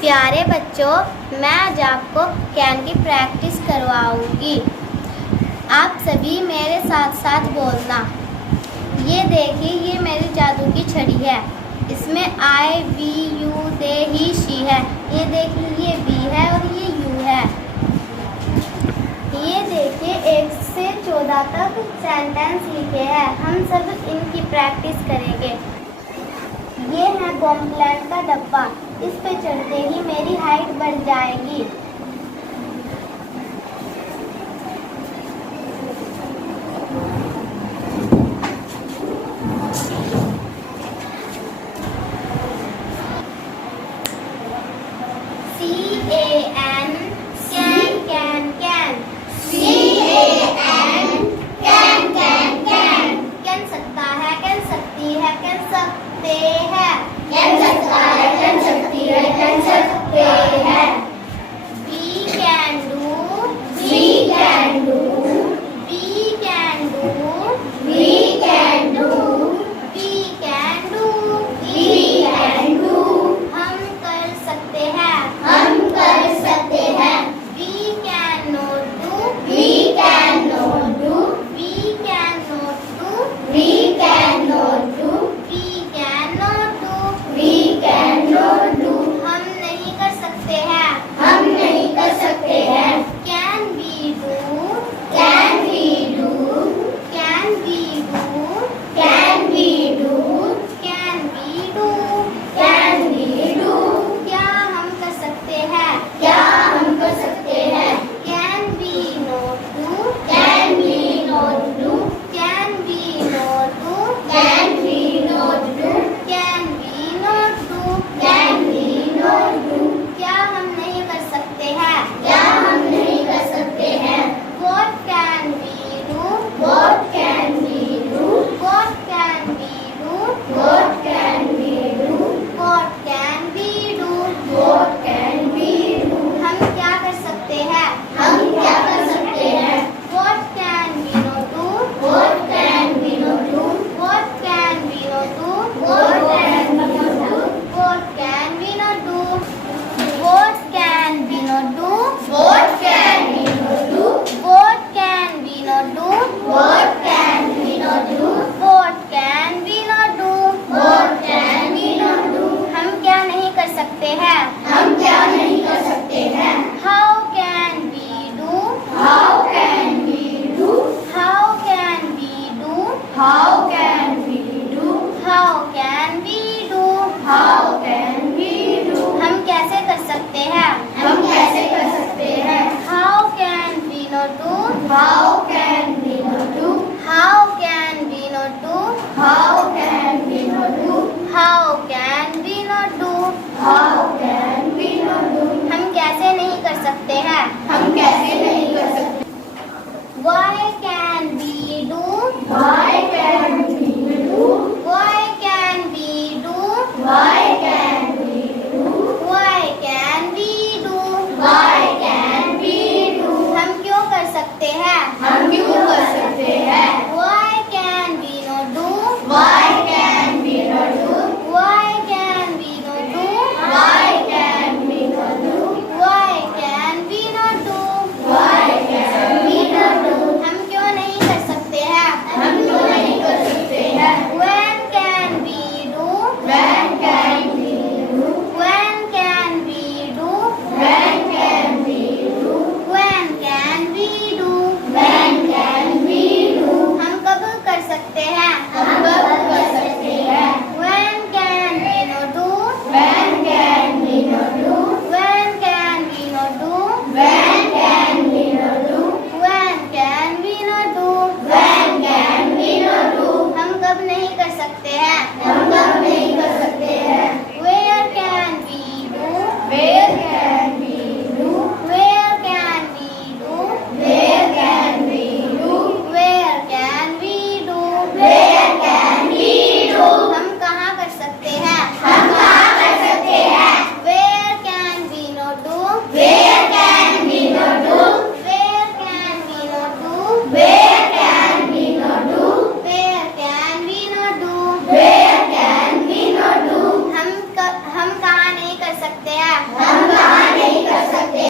प्यारे बच्चों, मैं आज आपको कैन की प्रैक्टिस करवाऊंगी। आप सभी मेरे साथ साथ बोलना। ये देखिए, ये मेरी जादू की छड़ी है। इसमें I, we, you, they, he, she है। ये देखिए, ये V है और ये U है। ये देखिए, 1 से 14 तक सेंटेंस लिखे हैं। हम सब इनकी प्रैक्टिस करेंगे। ये है कॉम्प्लेन का डब्बा। इस पे चढ़ते ही मेरी हाइट बढ़ जाएगी। CAN कैन कैन कैन सकता है, कैन सकती है, कैन सकते हैं, कैन सकता है, कैन सकती है, कैन सकते हैं। We can do, We can do, we can do, we can do, we can do, we can do, हम कर सकते हैं। हम कर सकते हैं। We cannot do, We cannot do, we cannot do, we cannot do, we cannot do, we cannot do, हम नहीं कर सकते हैं। हम नहीं कर सकते हैं। Can we do, Can we do, can we do, can we do, can we do, can we do, क्या हम कर सकते हैं। क्या हम कर सकते हैं। Can we not do, Can we not do, can we not do, can we not do, can we not do, can we not do, क्या हम नहीं कर सकते हैं। क्या हम नहीं कर सकते हैं। What can we do, What can we do, what can we do, what can we do, what can we do, what can we do, हम क्या कर सकते हैं। हम क्या कर सकते हैं। What can we not do, What can we not do, what can we not do, what can we not do, what can we not do, what can we not do, what can we not do, what can we not do, what can we not do, what can we not do, what can we not do, हम क्या नहीं कर सकते हैं। हम क्या नहीं कर सकते हैं। How can we do, How can we do, how can we do, how can we do, how can we do, how can we do, हम कैसे कर सकते हैं। हम कैसे कर सकते हैं। How can we not do, How can we not do, how can we not do, how can we not do, how can we not do, how can सकते हैं? हम कहाँ नहीं कर सकते।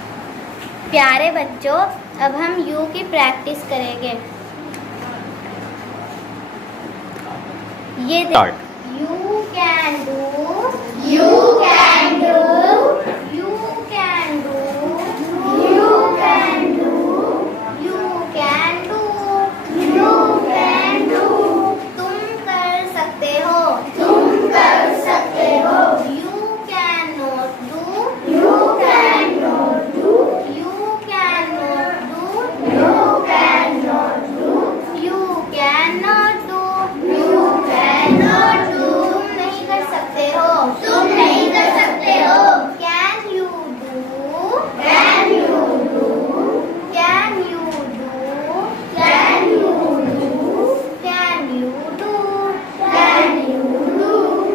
प्यारे बच्चों, अब हम यू की प्रैक्टिस करेंगे। ये Start. You can do, You can do, you can do, you can do, you can do, you can do, तुम कर सकते हो, तुम कर सकते हो, you can not do, you can not do, you can not do, you can not do, you can not do, you can not do, तुम नहीं कर सकते हो, तुम नहीं कर सकते हो, can you do, can you do, can you do, can you do, can you do, can you do,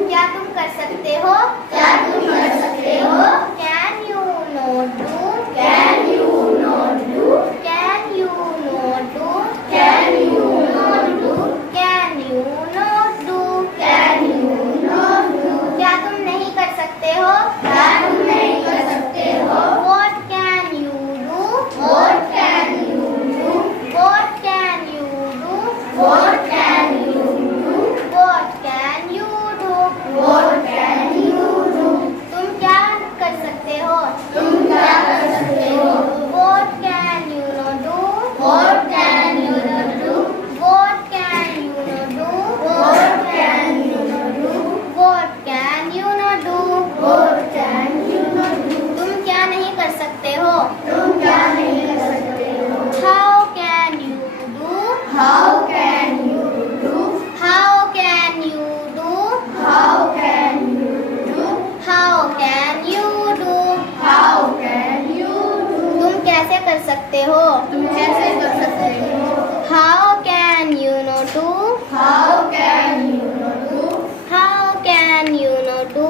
क्या तुम कर सकते हो, क्या तुम कर सकते हो, can you not do, can you not do, can you not do, can you not do, can you not do, can you not do, क्या तुम नहीं कर सकते हो, क्या तुम नहीं कर सकते हो, what can you do, what can you do, what can you do, what can you do, what can you do, what can you do, तुम क्या कर सकते हो, तुम क्या कर सकते हो, what can you not do, what can you not do, what can you not do, what can you not do, what can you not do, what can you not do, तुम क्या नहीं कर सकते हो, तुम क्या नहीं कर सकते हो, how can you do, how can you do, how can you do, how can you do, how can you do, how can you do, तुम कैसे कर सकते हो, तुम कैसे कर सकते हो, how can you not do, how can you not do, how can you not do,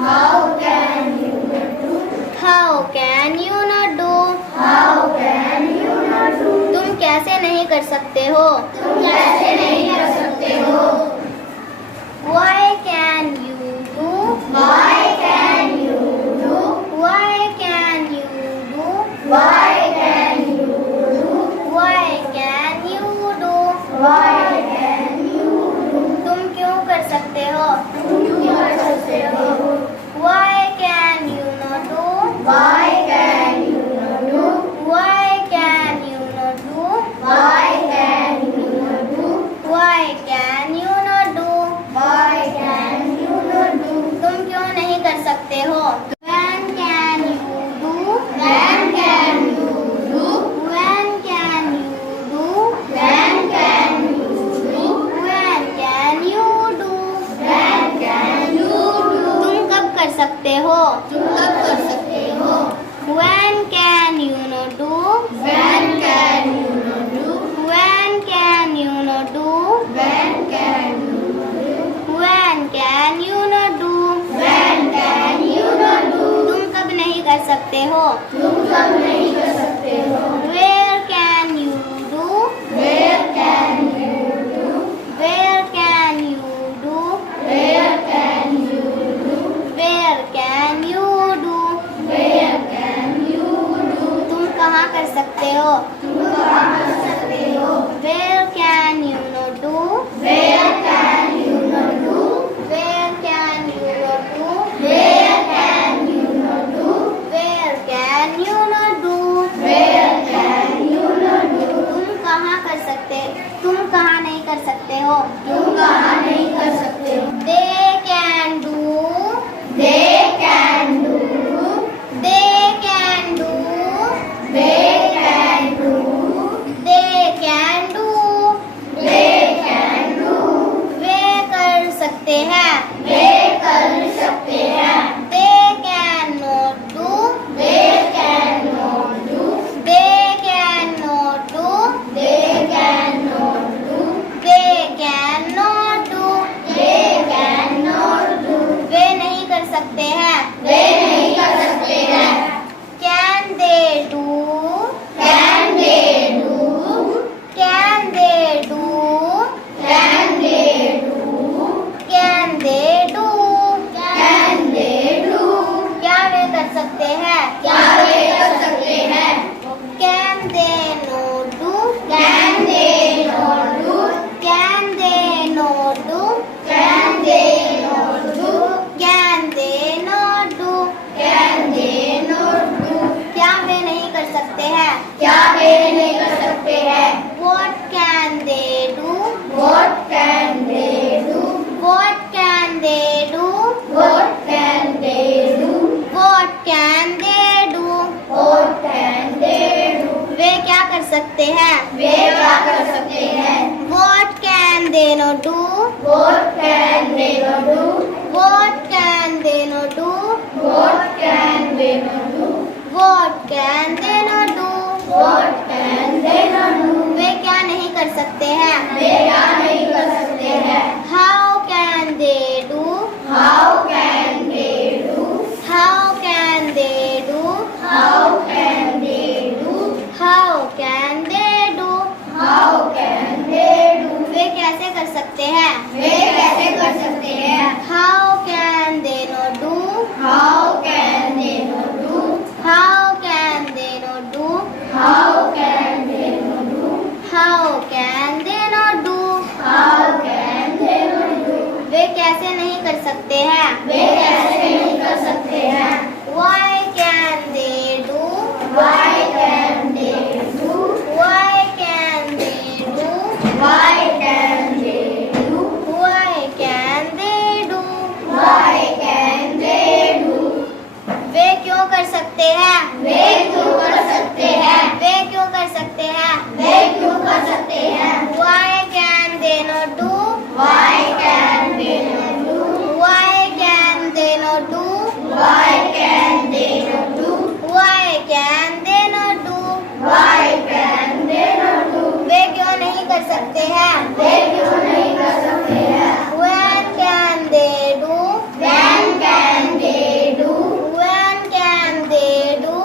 how can you not do, how can you not do, how can you not do, तुम कैसे नहीं कर सकते हो, तुम कैसे नहीं कर सकते हो, why can you do, why can you do, why can you do, why can you do, why can you do, why can you do, तुम क्यों कर सकते हो, तुम क्यों कर सकते हो, why can you not do, why can you not do, why can you not do, why can you not do, why can you not do, why can you not do, तुम क्यों नहीं कर सकते हो, when can you do, when can you do, when can you do, when can you do, when can you do, when can you do, तुम कब कर सकते हो, तुम कब कर सकते हो, when can you not do, when can you not do, when can you not do, when can you not do, when can you not do, when can you not do, तुम कब नहीं कर सकते हो, तुम कब नहीं कर सकते हो, where can you do, where can you do, where can you do, where can you do, where can you do, where can you do, तुम कहाँ कर सकते हो, तुम कहाँ कर सकते हो, where can you not do, where can you not do, where can you not do, where can you not do, where can you not do, सकते हैं? वे क्या कर सकते हैं? What can they not do? What can they not do? What can they not do? What can they not do? What can they not do? What can they not do? वे क्या नहीं कर सकते हैं? वे क्या नहीं कर सकते हैं? How can they do? How can they do? How can they do? How can they do? How can they do? How can they do? वे कैसे कर सकते हैं? वे कैसे कर सकते हैं? How can they not do? How can they not do? How can they not do? How can they not do? How can they not do? How can they not do? वे कैसे नहीं कर सकते हैं? वे कैसे नहीं कर सकते हैं? Why can they do? Why can they do? Why can they do? Why can they do? Why can they do? Why can they do? वे क्यों कर सकते हैं? वे क्यों कर सकते हैं? वे क्यों कर सकते हैं? वे क्यों कर सकते हैं? Why can they not do? Why can they not do? Why can they not do? Why can they not do? Why can they not do? Why can they not do? वे क्यों नहीं कर सकते हैं? वे क्यों नहीं कर सकते हैं? When can they do? When can they do? When can they do?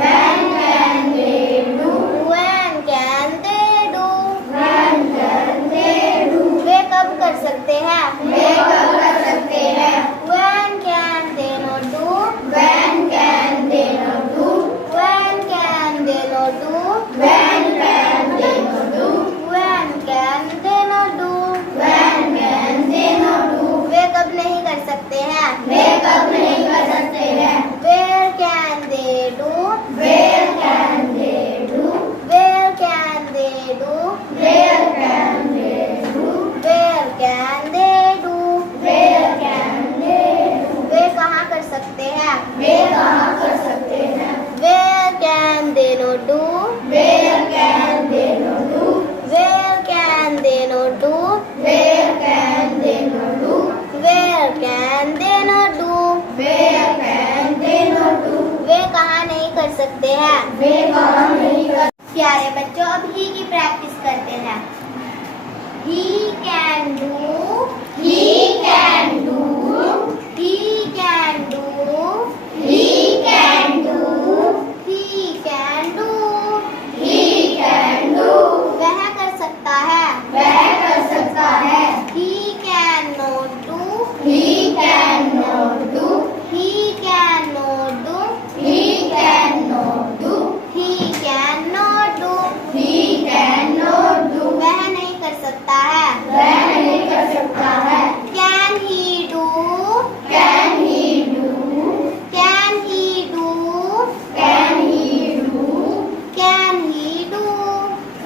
When can they do? When can they do? When can they do? वे कब कर सकते हैं? वे कब कर सकते हैं? When can they not do? When can they not do? When can they not do? When can they not do? When can they not do? When can they not do? वे कब नहीं कर सकते हैं? वे कब नहीं कर सकते हैं? Where can they do? Where can they do? Where can they do? Where can they do? Where can they do? Where can they do? वे कहाँ कर सकते हैं? वे कहाँ कर सकते हैं? Where can they not do? Where can they not do? Where can they not do? Where can they not do? Where can they not do? Where can they not do? वे कहाँ नहीं कर सकते हैं? वे कहाँ नहीं कर प्यारे बच्चों, अब ही की प्रैक्टिस करते हैं. He can do. He can do. He can do. He can do. He can do. He can do. वह कर सकता है. वह कर सकता है. He cannot do. He cannot do. He cannot do. He cannot do. He cannot do. He cannot do. वह नहीं कर सकता है. वह नहीं कर सकता है. Can he do? Can he do? Can he do? Can he do? Can he do?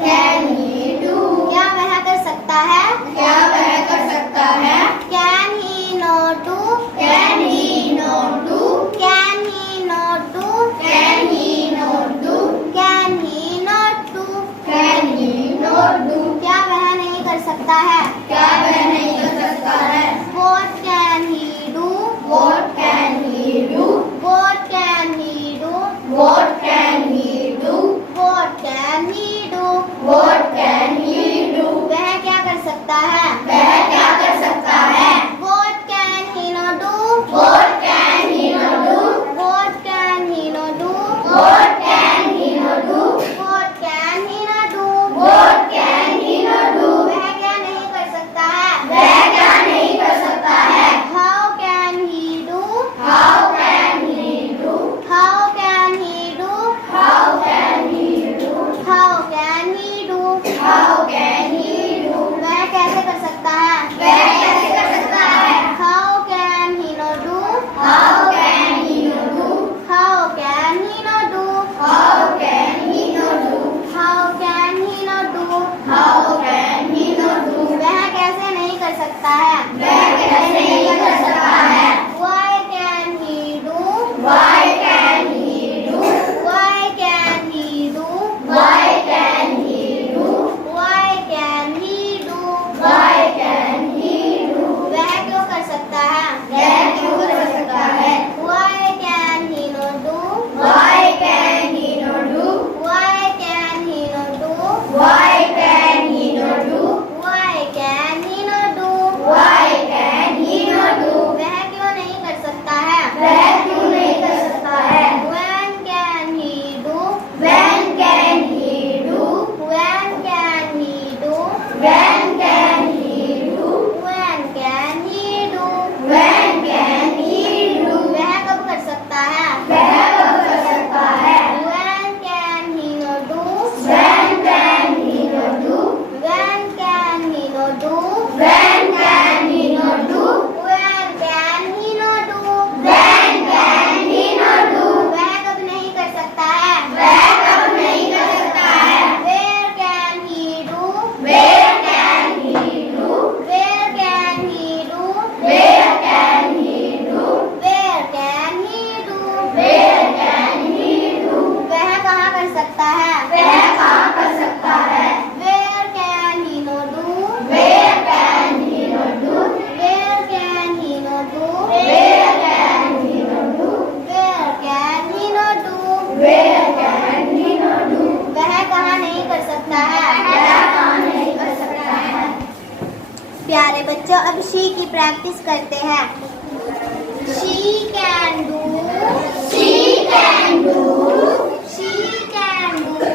Can he do? क्या वह कर सकता है? क्या वह कर सकता है? Can he not do? Can he not do? Can he not do? Can he not do? Can he not do? Can he not do? क्या वह नहीं कर सकता है? क्या वह नहीं कर सकता है? What can he do? What can he do? What can he do? What can he do? What can he do? What can he do? वह क्या कर सकता है? वह क्या कर सकता है? What can he not do? What can he not do? What can he not do? What can he not do? What can he not do? What can he not do? वह क्या नहीं कर सकता है? वह क्या नहीं कर सकता है? How can he do? How can he do? How can he do? How can he do? How can he do? How can he do? वह कैसे कर सकता है? वह कैसे कर सकता है? How can he not do? How can he not do? How can he not do? How can he not do? How can he not do? How can he not do? वह कैसे नहीं कर सकता है? वह कैसे नहीं कर सकता है? Why can he do? Why can he do? Why can he do? Why can सकता है? वह कहाँ कर सकता है? Where can he not do? Where can he not do? Where can he not do? Where can he not do? Where can he not do? Where can he not do? वह कहाँ नहीं कर सकता है? वह कहाँ नहीं कर सकता है? प्यारे बच्चों, अब शी की प्रैक्टिस करते हैं। She can do. She can do. She can do.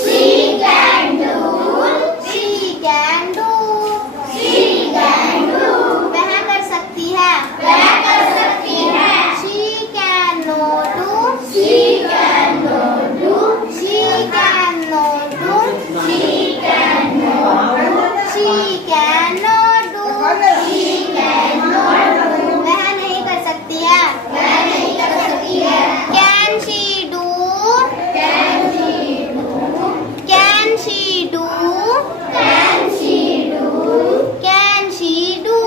She can do. She can do. She can do. वह कर सकती है। वह कर सकती है। She can not do. She can not do. She can not do. She can not do. She can not do. She can not do. वह नहीं कर सकती है। वह नहीं कर सकती है। Can she do? Can she do? Can she do? Can she do? Can she do?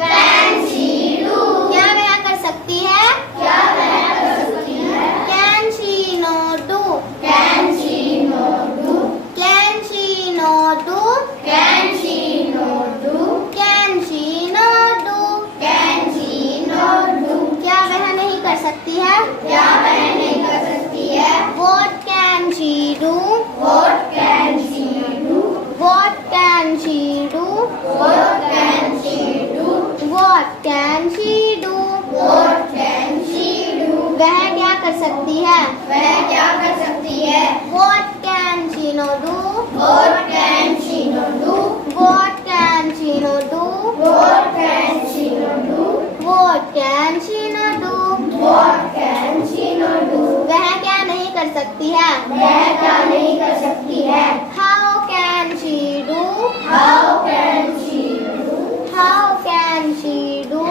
Can she do? क्या वह कर सकती है? क्या वह कर सकती है? Can she not do? Can she not do? Can she not do? Can she not do? Can she not do? Can she not do? क्या वह नहीं कर सकती है? क्या वह नहीं कर सकती है? What can she do? What can she do? What can she do? What can she do? What can she do? What can she do? वह क्या कर सकती है? वह क्या कर सकती है? What can she not do? What can she not do? What can she not do? What can she not do? What can she not do? What can she not do? वह क्या नहीं कर सकती है? वह क्या नहीं कर सकती है? How can she do? How can she do? How can she do?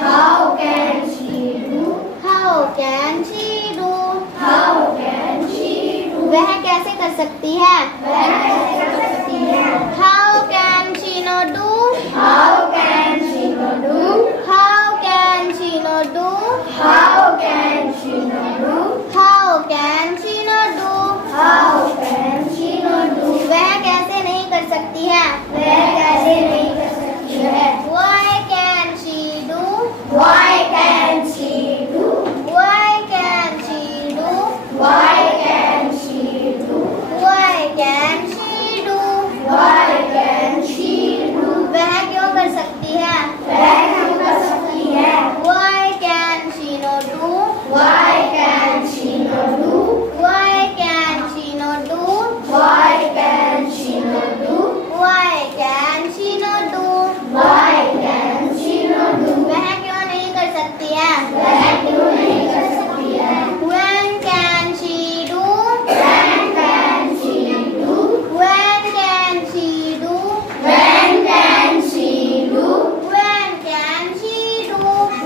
How can she do? How can she do? How can she do? वह कैसे कर सकती है? वह कैसे कर सकती है? How can she not do? How can she not do? How can she not do? How can she not do? How can she not do? How can she not do? वह कैसे नहीं कर सकती है? वह कैसे नहीं कर सकती है? Why can she do? Why can she do? Why can she do? Why can she do? Why can she do? Why can she do? वह क्यों कर सकती है? वह क्यों कर सकती है? Why can she not do? Why can she not do? Why can she not do? Why can she not do? Why can she not do? Why can she not do? वह क्यों नहीं कर सकती है? वह क्यों नहीं कर सकती है? When can she do? When can she do? When can she do? When can she do? When can she do?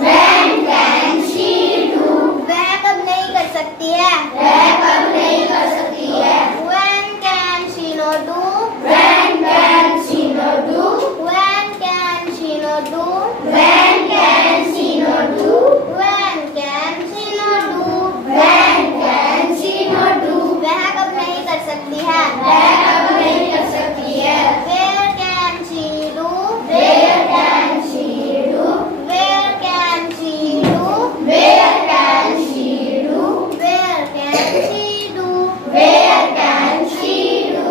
When can she do? वह कब नहीं कर सकती है? वह कब नहीं कर सकती है? When can she not do? When can she not do? When can she not do? When can she not do? When can she not do? When can she not do? वह कब नहीं कर सकती है? वह कब नहीं कर सकती है? Where can she do? Where can she do? Where can she do? Where can she do? Where can she do? Where can she do?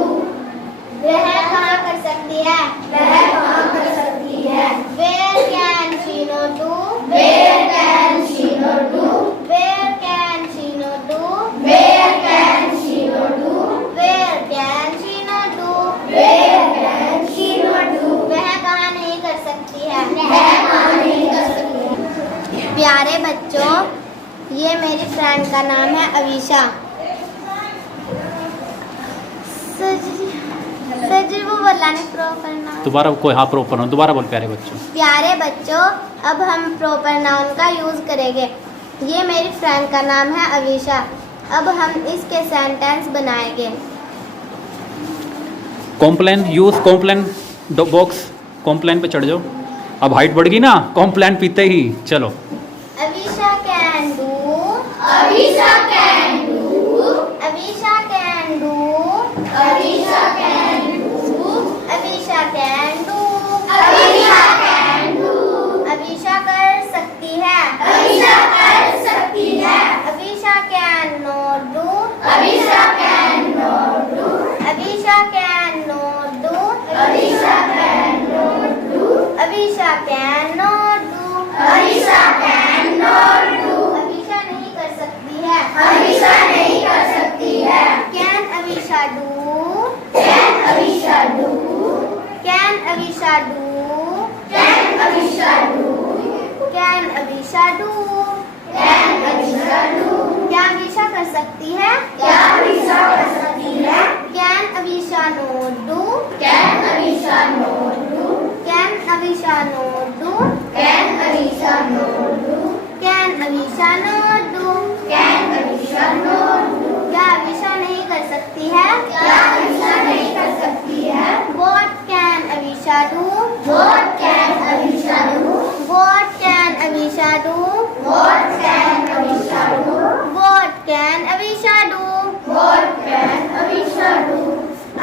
वह कहाँ कर सकती है? वह कहाँ कर सकती है? Where can she not do? Where can she not do? Where can she not do? Where can she not do? Where can she not do? Where can she not do? वह कहाँ नहीं कर सकती है? वह कहाँ नहीं कर सकती है? प्यारे बच्चों, ये मेरी फ्रेंड का नाम है अवीशा। सर जी वो बोलाने प्रॉपर नाउन। दोबारा कोई हाँ प्रॉपर नाउन दोबारा बोल प्यारे बच्चों। प्यारे बच्चों, अब हम प्रॉपर नाउन का यूज़ करेंगे। ये मेरी फ्रेंड का नाम है अवीशा। अब हम इसके सेंटेंस बनाएंगे। Complain use complain box complain पे चढ़ जाओ। अब हाइट बढ़ गई ना कॉम्प्लेन पीते ही चलो। Avisha can do. Avisha can do. Avisha can not do. Alisha can not do. Avisha नहीं कर सकती है। अलीशा नहीं कर सकती है। Can Avisha do. Can Alisha do. Can Avisha do. Can Alisha do. Can Avisha do. Can Alisha do. क्या अवीशा कर सकती है? क्या अलीशा कर सकती है? Can Avisha not do. Can Alisha not do. Can Avisha not do. Can Alisha not do. Can Avisha not do. Can Alisha not do. क्या अवीशा नहीं कर सकती है? क्या अलीशा नहीं कर सकती है? What can Avisha do? What can Alisha do? What can Avisha do? What can Alisha do? What can Avisha do? What can Alisha do?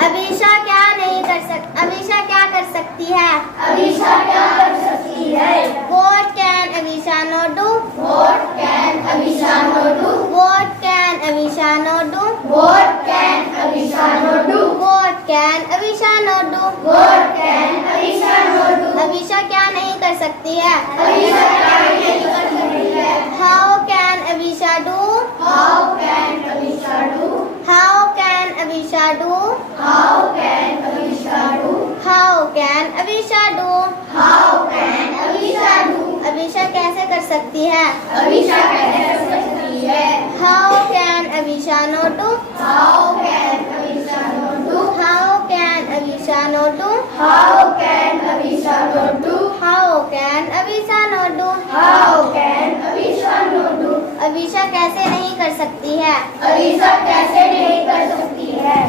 Avisha क्या नहीं कर सक अवीशा क्या कर सकती है? अलीशा क्या कर सकती है? What can Avisha not do? What can Alisha not do? What can Avisha not do? What can Alisha not do? What can Avisha not do? What can Alisha not do? Avisha क्या नहीं कर सकती है? अलीशा क्या नहीं कर सकती है? How can Avisha do? How can Alisha do? How can Avisha do? How can Alisha do? How can Avisha do? How can Alisha do? Avisha कैसे कर सकती है? अलीशा कैसे कर सकती है? How can Avisha not do? How can Alisha not do? How can Avisha not do? How can Alisha not do? How can Avisha not do? How can Alisha not do? Avisha कैसे नहीं कर सकती है? अलीशा कैसे नहीं कर सकती है?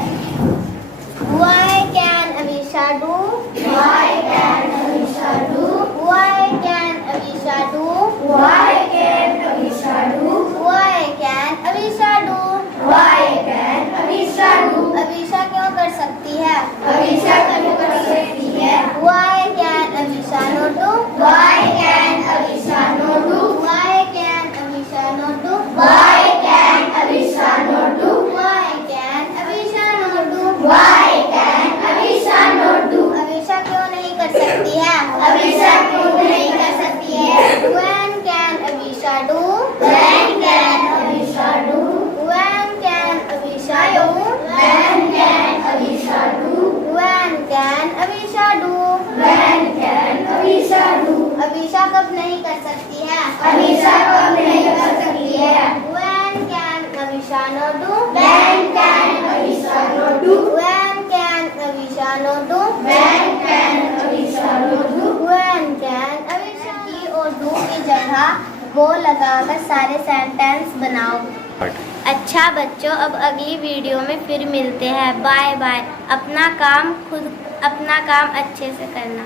Why can Avisha do? Why can Alisha do? Why can Avisha do? Why can Alisha do? Why can Avisha do? Why can Alisha do? Avisha क्यों कर सकती है? अलीशा क्यों कर सकती है? Why can Avisha not do? Why can Alisha not do? Why can Avisha not do? Why can Alisha not do? Why can Avisha not do? Why can Alisha not do? Avisha क्यों नहीं कर सकती है? अलीशा क्यों नहीं कर सकती है? When can Avisha do? When can Alisha do? When can Avisha do? When can Alisha do? When can Avisha do? When can Alisha do? Avisha कब नहीं कर सकती है? अलीशा कब नहीं कर सकती है? When can Avisha not do? When can Alisha not do? When can Avisha not do? When can Alisha not do? When can Avisha की और do की जगह वो लगाकर सारे सेंटेंस बनाओ। अच्छा बच्चों, अब अगली वीडियो में फिर मिलते हैं। Bye bye. अपना काम अच्छे से करना।